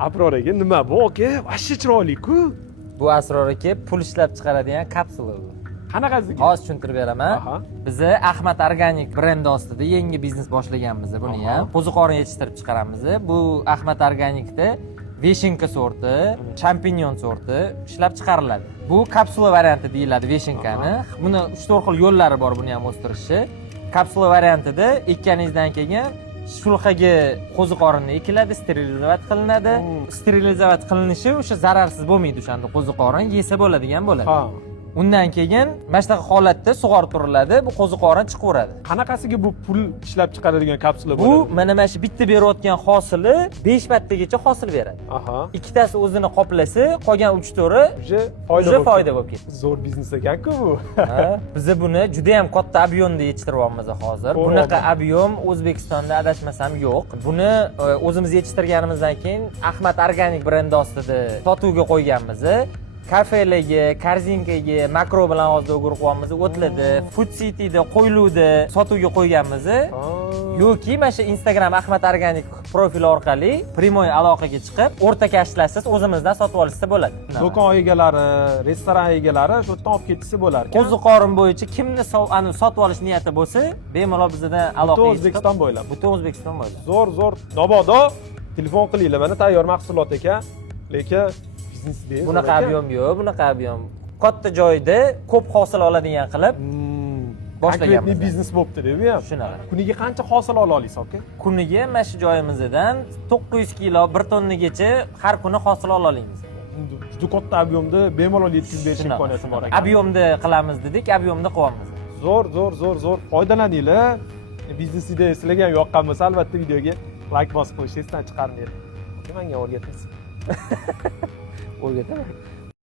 Abror aka, nima bu aka? Vashshi chiroyli-ku. Bu Asror aka pul ishlab chiqaradigan kapsula bu. Qanaqasiga? Hozir tushuntirib beraman. Aha. Bizni Ahmad Organik brendi ostida yangi biznes boshlaganmiz buni ham. Qo'ziqorin yetishtirib chiqaramiz. Bu Ahmad Organikda veshinka sorti, champinyon sorti ishlab chiqariladi. Bu kapsula varianti deyiladi veshinkani. Buni 3-4 xil yo'llari bor buni ham o'stirishni. Kapsula variantida ekkaningizdan keyin shulxaga qo'ziqorinni ekiladi, sterilizatsiya qilinadi. Sterilizatsiya qilinishi o'sha zararsiz bo'lmaydi o'shanda qo'ziqorin yesa bo'ladigan bo'ladi. Ha. Undan keyin mana shunaqa holatda sug'orib turiladi, bu qo'ziqorin chiqaveradi. Qanaqasiga bu pul ishlab chiqaradigan kapsula Bu bo'ladi? mana shu bitta berayotgan hosili 5 martagacha hosil beradi. Aha. Ikkitasi o'zini qoplasa, qolgan 3-4i foyda bo'lib ketadi. Zo'r biznes ekan-ku bu. Biz buni juda ham katta ob'yomda yetishtiryapmiz hozir. Bunaqa ob'yom O'zbekistonda adashmasam yo'q. Buni o'zimiz yetishtirganimizdan keyin Ahmad Organik brendi ostida sotuvga qo'yganmiz. Kafelarga, korzinkaga, makro bilan hozir o'g'irib qo'yamiz. O'tladi, Food Cityda, Qo'yluvda sotuvga qo'yganmiz. Yoki mana shu Instagram Ahmad Organik profili orqali primoy aloqaga chiqib, o'rtakashlasasiz o'zimizdan sotib olishsa bo'ladi. Do'kon egalari, restoran egalari shu yerdan olib ketsa bo'lar ekan. Qo'ziqorin bo'yicha kimni sotib olish niyati bo'lsa, bemalol bizdan aloqaga chiqib. O'zbekiston bo'ylab. Butun O'zbekiston bo'ylab. Zo'r. Mabodo telefon qilinglar, mana tayyor mahsulot ekan. Lekin biznesda bunaqa ob'yom yo'q, bunaqa ob'yom. Katta joyda ko'p hosil oladigan qilib boshlaganmiz. Konkretniy biznes bo'libdi-da bu ham. Shunaqa. Kuniga qancha hosil ola olasiz aka? Kuniga mana shu joyimizdan 900 kilo, 1 tonnagacha har kuni hosil ola olamiz. Juda katta ob'yomda bemalol yetkazib berish imkoniyati bor ekan. Ob'yomda qilamiz dedik, ob'yomda qilyapmiz. Zo'r. Foydalaninglar. Biznesida sizlarga ham yoqqan bo'lsa, albatta videoga like bosib qo'yishingiz esdan chiqarmaydi. Menga o'rgatasiz. O'rgataman.